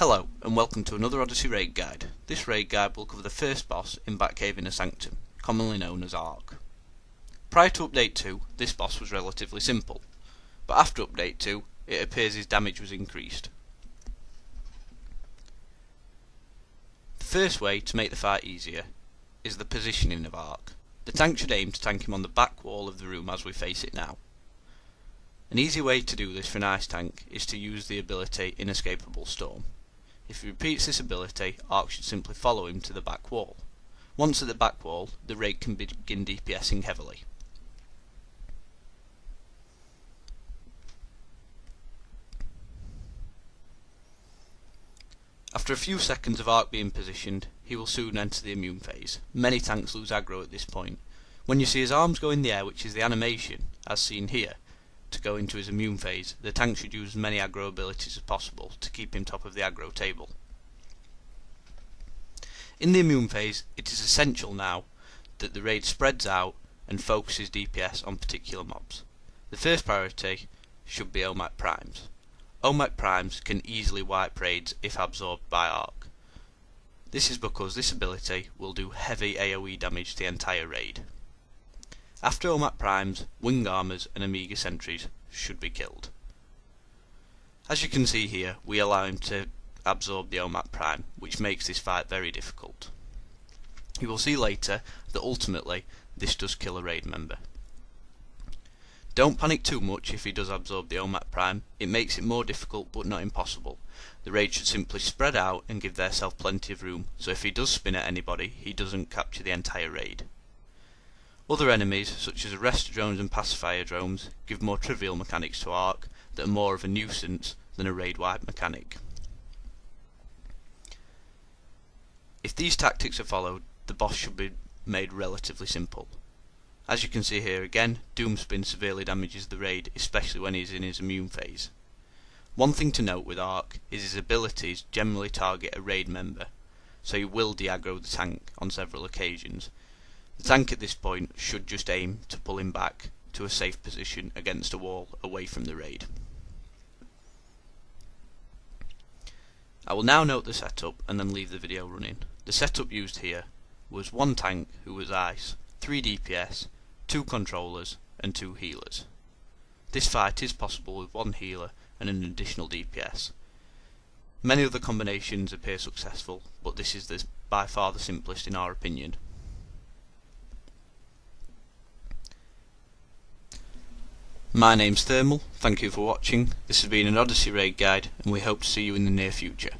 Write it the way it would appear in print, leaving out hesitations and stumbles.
Hello and welcome to another Odyssey raid guide. This raid guide will cover the first boss in Batcave in a Sanctum, commonly known as Ark. Prior to Update 2, this boss was relatively simple, but after Update 2, it appears his damage was increased. The first way to make the fight easier is the positioning of Ark. The tank should aim to tank him on the back wall of the room as we face it now. An easy way to do this for an ice tank is to use the ability Inescapable Storm. If he repeats this ability, Ark should simply follow him to the back wall. Once at the back wall, the raid can begin DPSing heavily. After a few seconds of Ark being positioned, he will soon enter the immune phase. Many tanks lose aggro at this point. When you see his arms go in the air, which is the animation, as seen here, to go into his immune phase, the tank should use as many aggro abilities as possible to keep him top of the aggro table. In the immune phase, it is essential now that the raid spreads out and focuses DPS on particular mobs. The first priority should be OMAC primes. OMAC primes can easily wipe raids if absorbed by Ark. This is because this ability will do heavy AoE damage to the entire raid. After OMAC primes, wing armors and Amiga sentries should be killed. As you can see here, we allow him to absorb the OMAC prime, which makes this fight very difficult. You will see later that ultimately this does kill a raid member. Don't panic too much if he does absorb the OMAC prime. It makes it more difficult but not impossible. The raid should simply spread out and give theirself plenty of room, so if he does spin at anybody, he doesn't capture the entire raid. Other enemies, such as arrestor drones and pacifier drones, give more trivial mechanics to Ark that are more of a nuisance than a raid wipe mechanic. If these tactics are followed, the boss should be made relatively simple. As you can see here again, Doomspin severely damages the raid, especially when he is in his immune phase. One thing to note with Ark is his abilities generally target a raid member, so he will de-aggro the tank on several occasions. The tank at this point should just aim to pull him back to a safe position against a wall away from the raid. I will now note the setup and then leave the video running. The setup used here was one tank who was ice, 3 DPS, 2 controllers and 2 healers. This fight is possible with 1 healer and an additional DPS. Many other combinations appear successful, but this is by far the simplest in our opinion. My name's Thermal, thank you for watching. This has been an Odyssey raid guide and we hope to see you in the near future.